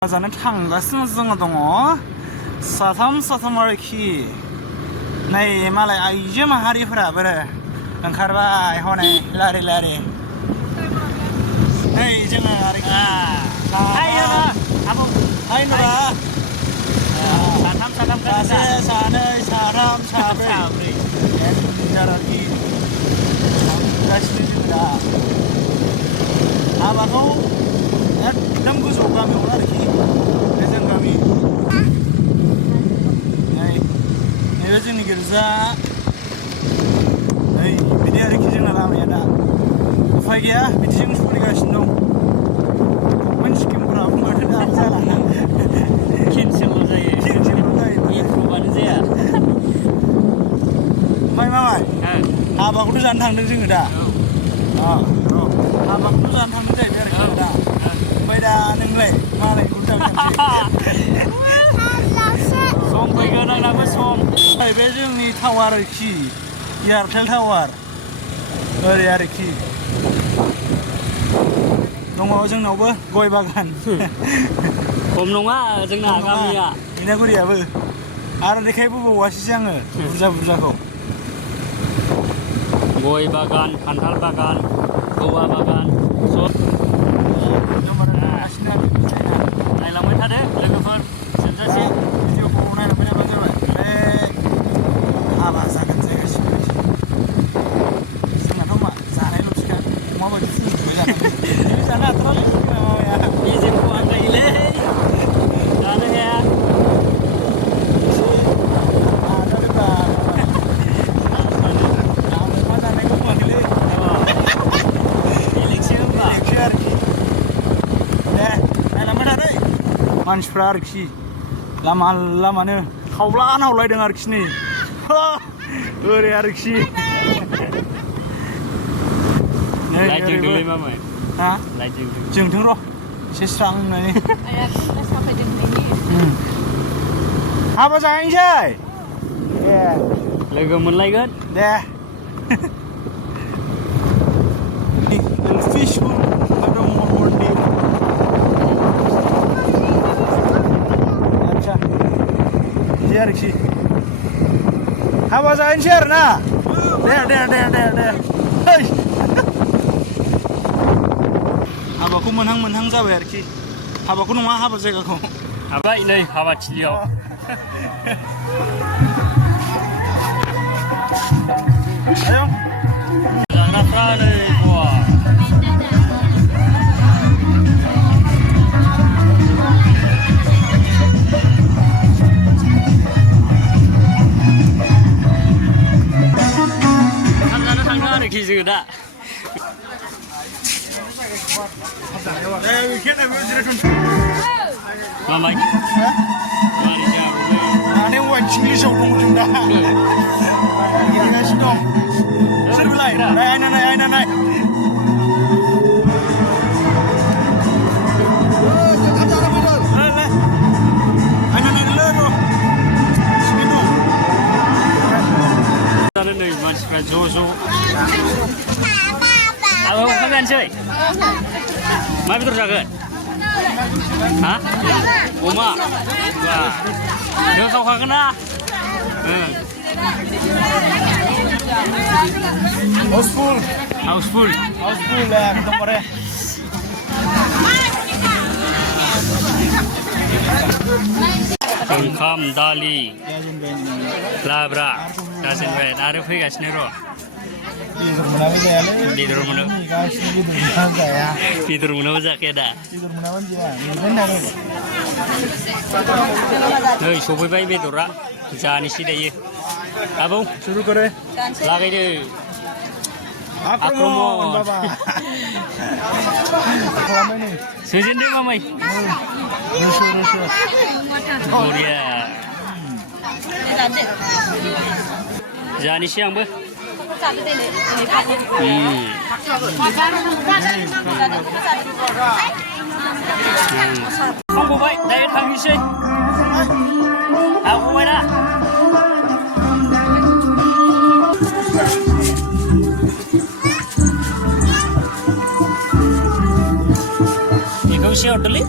जानो थांगासिनो जोङो दङ साथाम आरोखि नै मालाय आइजो माहारिफोराबो ओंखारबाय हनै लारि लारि नै जोङो आरोखि हाय नोरा साथाम सासे सानै साथाम साब्रै आरोखि थांगासिनो जोङो दा हाबाखौ एकदम गोजौ गामियावनो आरोखि जों गामि नैबे जोंनि गिर्जा नै बिदि आरोखि जोंना लामाया दा उफाय गैया बिदिजों सोलिगासिनो दं स्किमफोरा बुंबाथाय दाबो जाला केनसेल जायो एप्र'भानो जाया ओमफ्राय मामाय हाबाखौथ' जानो थांदों जोङो दा हाबाखौथ' जानो थांदों जाहैबाय आरोखि दा ओमफ्राय दा नोंलाय मालायखौ सम फैगोन आंनाबो सम बे जोंनि टावार आरोखि एयारटेल टावार ओरै आरोखि दङ जोंनावबो गय बागान खम नङा जोंना गामिया इनागुरियाबो आरो देखायबोबावासैसो आङो बुरजाखौ गय बागान खान्थाल बागान औवा बागान सब नायलांबाय थादो लोगोफोर जोबजासे भिडिअखौ नायलांबाय थाबानो जाबाय हाबा जागोन जायगासिनो जोंनाथ' मा जानायल'सैखा अमा बायदि फुंजोबबाय जानो हाथारालै माबाया मेजेमखौ आंगायोलै जानो हाया मानसिफ्रा आरोखि लामानो खावलायदों आरोखि नै ओरै आरोखि लाइटजोंलै मामाय हा लाइटजों जोंथों र' एसे स्रां होननानै हाबा जाहैनोसै दे लोगो मोनलायगोन दे फिसफुल मन्दिर बिदि आरोखि हाबा जाहैनोसै आरो ना दे हाबाखौ मोनहां जाबाय आरोखि हाबाखौ नङा हाबा जायगाखौ हाबाय नै हाबाथिलियाव जाग्राफ्रा नै बवा आरोखि जोङो दा मामाय माने इंलिसाव दं जों दा गेलेगासिनो दं सोरबोलाय नाय नै मानसिफ्रा ज' आबो ओंखाम जानोसै मा बेदर जागोन हा अमा नों खावखागोन ना हाउसफुल एकदमबारे ओंखाम दालि लाब्रा जाजेनबाय आरो फैगासिनो र' बेदर मोनाबा जाखाया दा नै सफैबाय बेदरा जानोसै दायो आबौ शुरू करे लागायदो आक्रमण बाबा सोजेनदो मामाय बरिया जानोसै आंबो फंबाय दायो थांनोसै हागबाय ना बेखौ एसे हरदोलै